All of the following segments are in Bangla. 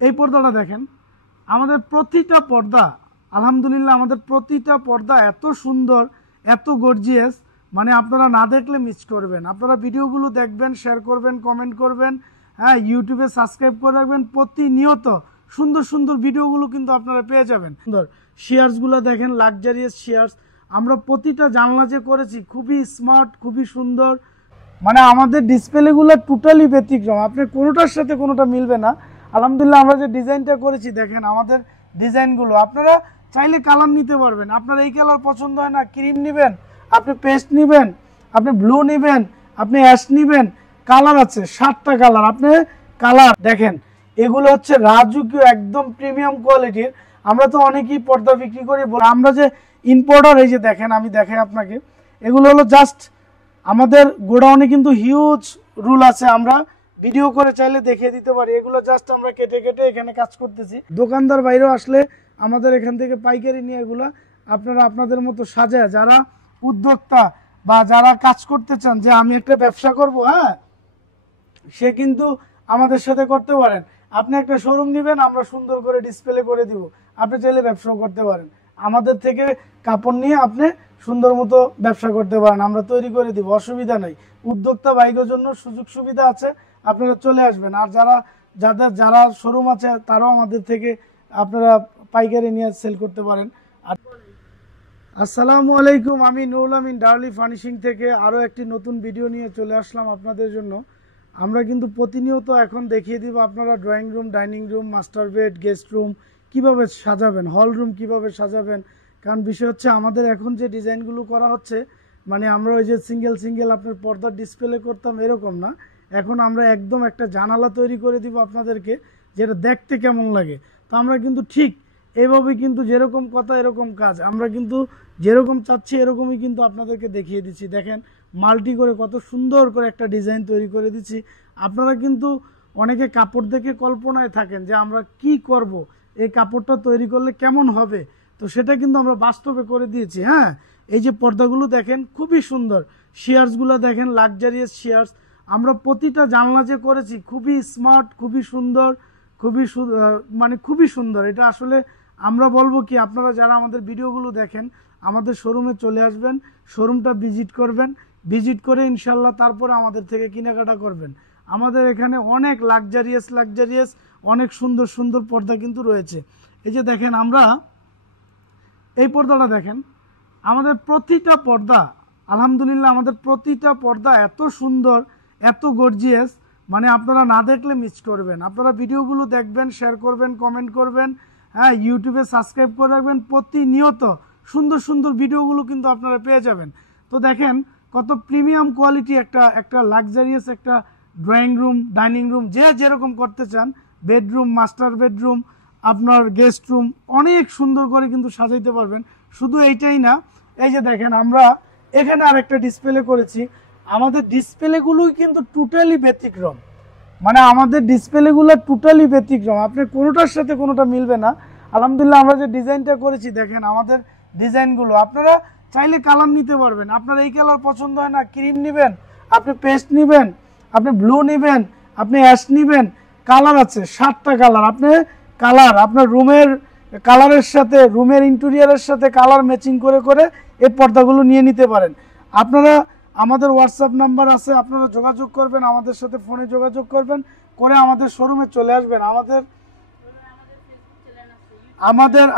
এই পর্দাটা দেখেন, আমাদের প্রতিটা পর্দা আলহামদুলিল্লাহ, আমাদের প্রতিটা পর্দা এত সুন্দর, এত গর্জিয়াস, মানে আপনারা না দেখলে মিস করবেন। আপনারা ভিডিওগুলো দেখবেন, শেয়ার করবেন, কমেন্ট করবেন, হ্যাঁ, ইউটিউবে সাবস্ক্রাইব করে রাখবেন। প্রতিনিয়ত সুন্দর সুন্দর ভিডিওগুলো কিন্তু আপনারা পেয়ে যাবেন। সুন্দর শেয়ারসগুলো দেখেন, লাক্সারিয়াস শেয়ারস। আমরা প্রতিটা জানলা যে করেছি খুবই স্মার্ট, খুবই সুন্দর, মানে আমাদের ডিসপ্লেগুলো টোটালি ব্যতিক্রম, আপনার কোনোটার সাথে কোনোটা মিলবে না। আলহামদুলিল্লাহ, আমরা যে ডিজাইনটা করেছি দেখেন, আমাদের ডিজাইনগুলো আপনারা চাইলে কালার নিতে পারবেন। আপনার এই কালার পছন্দ হয় না, ক্রিম নেবেন, আপনি পেস্ট নেবেন, আপনি ব্লু নেবেন, আপনি অ্যাশ নেবেন, কালার আছে 7টা কালার। আপনি কালার দেখেন, এগুলো হচ্ছে রাজকীয় একদম প্রিমিয়াম কোয়ালিটির। আমরা তো অনেকেই পর্দা বিক্রি করি, আমরা যে ইম্পোর্টার, এই যে দেখেন, আমি দেখাই আপনাকে, এগুলো হলো জাস্ট আমাদের গোডাউনে কিন্তু হিউজ রুল আছে, আমরা ভিডিও করে চাইলে দেখিয়ে দিতে পারি। এগুলো জাস্ট আমরা কেটে কেটে এখানে কাজ করতেছি। দোকানদার বাইরেও আসলে আমাদের এখান থেকে পাইকারি নিয়ে এগুলো আপনারা আপনাদের মতো সাজায়, যারা উদ্যোক্তা বা যারা কাজ করতে চান যে আমি একটা ব্যবসা করব, হ্যাঁ, সে কিন্তু আমাদের সাথে করতে পারেন। আপনি একটা শোরুম নেবেন, আমরা সুন্দর করে ডিসপ্লে করে দিব, আপনি চাইলে ব্যবসাও করতে পারেন। আমাদের থেকে কাপড় নিয়ে আপনি সুন্দর মতো ব্যবসা করতে পারেন, আমরা তৈরি করে দিব, অসুবিধা নেই। উদ্যোক্তা ভাইদের জন্য সুযোগ সুবিধা আছে, আপনারা চলে আসবেন। আর যারা শোরুম আছে তারাও আমাদের থেকে আপনারা পাইকারি নিয়ে সেল করতে পারেন। আসসালামু আলাইকুম, আমি নুরুল আমিন ডার্লি ফার্নিশিং থেকে আরও একটি নতুন ভিডিও নিয়ে চলে আসলাম আপনাদের জন্য। আমরা কিন্তু প্রতিনিয়ত এখন দেখিয়ে দিব আপনারা drawing room, dining room, master bed, guest room কীভাবে সাজাবেন, হল রুম কীভাবে সাজাবেন। কারণ বিষয় হচ্ছে আমাদের এখন যে ডিজাইনগুলো করা হচ্ছে, মানে আমরা ওই যে সিঙ্গেল সিঙ্গেল আপনার পর্দার ডিসপ্লে করতাম এরকম না, এখন আমরা একদম একটা জানালা তৈরি করে দিব আপনাদেরকে, যেটা দেখতে কেমন লাগে। তো আমরা কিন্তু ঠিক এইভাবে কিন্তু যেরকম কথা এরকম কাজ, আমরা কিন্তু যেরকম চাচ্ছি এরকমই কিন্তু আপনাদেরকে দেখিয়ে দিচ্ছি। দেখেন, মাল্টি করে কত সুন্দর করে একটা ডিজাইন তৈরি করে দিচ্ছি। আপনারা কিন্তু অনেকে কাপড় দেখে কল্পনায় থাকেন যে আমরা কি করব, এই কাপড়টা তৈরি করলে কেমন হবে, তো সেটা কিন্তু আমরা বাস্তবে করে দিয়েছি। হ্যাঁ, এই যে পর্দাগুলো দেখেন খুবই সুন্দর, শেয়ারসগুলো দেখেন, লাক্সারিয়াস শেয়ারস। আমরা প্রতিটা জানলা যে করেছি খুবই স্মার্ট, খুবই সুন্দর, মানে খুবই সুন্দর। এটা আসলে আমরা বলবো কি, আপনারা যারা আমাদের ভিডিওগুলো দেখেন আমাদের শোরুমে চলে আসবেন, শোরুমটা ভিজিট করবেন, ভিজিট করে ইনশাল্লাহ তারপরে আমাদের থেকে কেনাকাটা করবেন। আমাদের এখানে অনেক লাক্সারিয়াস অনেক সুন্দর সুন্দর পর্দা কিন্তু রয়েছে। এই যে দেখেন, আমরা এই পর্দাটা দেখেন, আমাদের প্রতিটা পর্দা আলহামদুলিল্লাহ, আমাদের প্রতিটা পর্দা এত সুন্দর, এত গর্জিয়াস, মানে আপনারা না দেখলে মিস করবেন। আপনারা ভিডিওগুলো দেখবেন, শেয়ার করবেন, কমেন্ট করবেন, হ্যাঁ, ইউটিউবে সাবস্ক্রাইব করে রাখবেন। প্রতিনিয়ত সুন্দর সুন্দর ভিডিওগুলো কিন্তু আপনারা পেয়ে যাবেন। তো দেখেন কত প্রিমিয়াম কোয়ালিটি একটা লাক্সারিয়াস একটা ড্রয়িং রুম, ডাইনিং রুম, যে যেরকম করতে চান, বেডরুম, মাস্টার বেডরুম, আপনার গেস্ট রুম, অনেক সুন্দর করে কিন্তু সাজাইতে পারবেন। শুধু এইটাই না, এই যে দেখেন, আমরা এখানে আরেকটা ডিসপ্লে করেছি। আমাদের ডিসপ্লেগুলোই কিন্তু টোটালি ব্যতিক্রম, মানে আমাদের ডিসপ্লেগুলো টোটালি ব্যতিক্রম, আপনার কোনোটার সাথে কোনোটা মিলবে না। আলহামদুলিল্লাহ, আমরা যে ডিজাইনটা করেছি দেখেন, আমাদের ডিজাইনগুলো আপনারা চাইলে কালার নিতে পারবেন। আপনার এই কালার পছন্দ হয় না, ক্রিম নেবেন, আপনি পেস্ট নেবেন, আপনি ব্লু নেবেন, আপনি অ্যাশ নেবেন, কালার আছে 7টা কালার। আপনি কালার আপনার রুমের কালারের সাথে, রুমের ইন্টেরিয়ারের সাথে কালার ম্যাচিং করে করে এই পর্দাগুলো নিয়ে নিতে পারেন। আপনারা আমাদের হোয়াটসঅ্যাপ নাম্বার আছে, আপনারা যোগাযোগ করবেন, আমাদের সাথে ফোনে যোগাযোগ করবেন, করে আমাদের শোরুমে চলে আসবেন।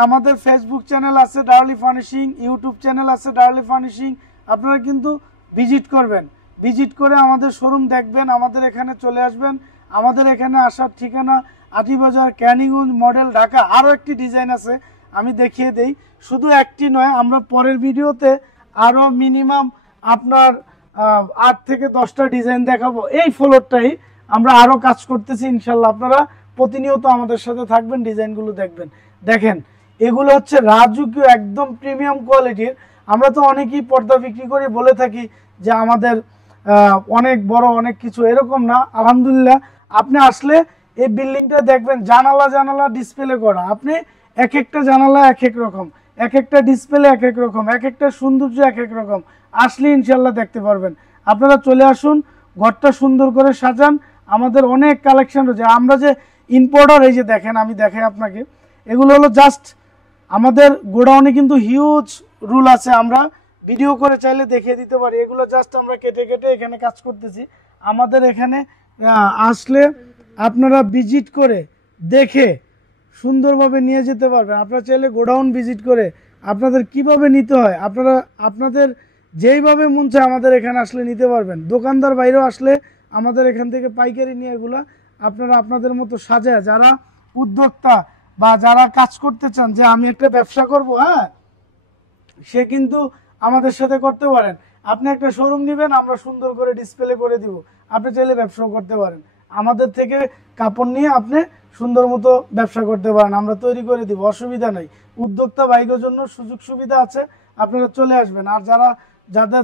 আমাদের ফেসবুক চ্যানেল আছে ডার্লি ফার্নিশিং, ইউটিউব চ্যানেল আছে ডার্লি ফার্নিশিং। আপনারা কিন্তু ভিজিট করবেন, ভিজিট করে আমাদের শোরুম দেখবেন, আমাদের এখানে চলে আসবেন। আমাদের এখানে আসার ঠিকানা আটিবাজার, ক্যানিগঞ্জ মডেল, ঢাকা। আরও একটি ডিজাইন আছে, আমি দেখিয়ে দেই। শুধু একটি নয়, আমরা পরের ভিডিওতে আরও মিনিমাম আপনার 8 থেকে 10টা ডিজাইন দেখাবো। এই ফ্লোরটাই আমরা আরও কাজ করতেছি ইনশাল্লাহ। আপনারা প্রতিনিয়ত আমাদের সাথে থাকবেন, ডিজাইনগুলো দেখবেন। দেখেন, এগুলো হচ্ছে রাজকীয় একদম প্রিমিয়াম কোয়ালিটির। আমরা তো অনেকেই পর্দা বিক্রি করি, বলে থাকি যে আমাদের অনেক বড় অনেক কিছু, এরকম না। আলহামদুলিল্লাহ, আপনি আসলে এই বিল্ডিংটা দেখবেন, জানালা ডিসপ্লে করা। আপনি এক একটা জানালা এক এক রকম, এক একটা ডিসপ্লে এক এক রকম, এক একটা সৌন্দর্য এক এক রকম। আসলে ইনশাল্লাহ দেখতে পারবেন। আপনারা চলে আসুন, ঘরটা সুন্দর করে সাজান। আমাদের অনেক কালেকশন রয়েছে। আমরা যে ইম্পোর্টার। এই যে দেখেন, আমি দেখাই আপনাকে, এগুলো হলো জাস্ট আমাদের গোডাউনে কিন্তু হিউজ রুল আছে, আমরা ভিডিও করে চাইলে দেখিয়ে দিতে পারি। এগুলো জাস্ট আমরা কেটে কেটে এখানে কাজ করতেছি। আমাদের এখানে আসলে আপনারা ভিজিট করে দেখে সুন্দরভাবে নিয়ে যেতে পারবেন। আপনারা চাইলে গোডাউন ভিজিট করে আপনাদের কিভাবে নিতে হয় আপনারা আপনাদের যেইভাবে মন চায় আমাদের এখানে আসলে নিতে পারবেন। দোকানদার বাইরেও আসলে আমাদের এখান থেকে পাইকারি নিয়ে এগুলা আপনারা আপনাদের মতো সাজায়, যারা উদ্যোক্তা বা যারা কাজ করতে চান যে আমি একটা ব্যবসা করব, হ্যাঁ, সে কিন্তু আমাদের সাথে করতে পারেন। আপনি একটা শোরুম নেবেন, আমরা সুন্দর করে ডিসপ্লে করে দিব, আপনি চাইলে ব্যবসাও করতে পারেন। আমাদের থেকে কাপড় নিয়ে আপনি সুন্দর মতো ব্যবসা করতে পারেন, আমরা তৈরি করে দিব, অসুবিধা নেই। উদ্যোক্তা ভাইদের জন্য সুযোগ সুবিধা আছে, আপনারা চলে আসবেন। আর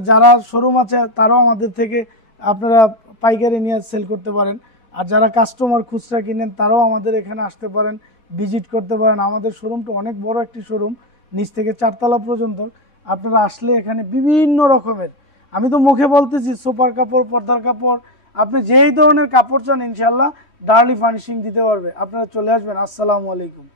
যারা শোরুম আছে তারাও আমাদের থেকে আপনারা পাইকারি নিয়ে সেল করতে পারেন। আর যারা কাস্টমার খুচরা কিনেন তারাও আমাদের এখানে আসতে পারেন, ভিজিট করতে পারেন। আমাদের শোরুমটা অনেক বড় একটি শোরুম, নিচ থেকে 4 তলা পর্যন্ত। আপনারা আসলে এখানে বিভিন্ন রকমের, আমি তো মুখে বলতেছি, সোফার কাপড়, পর্দার কাপড়, আপনি যেই ধরনের কাপড় চান ইনশাল্লাহ ডার্লি ফার্নিশিং দিতে পারবে। আপনারা চলে আসবেন। আসসালামু আলাইকুম।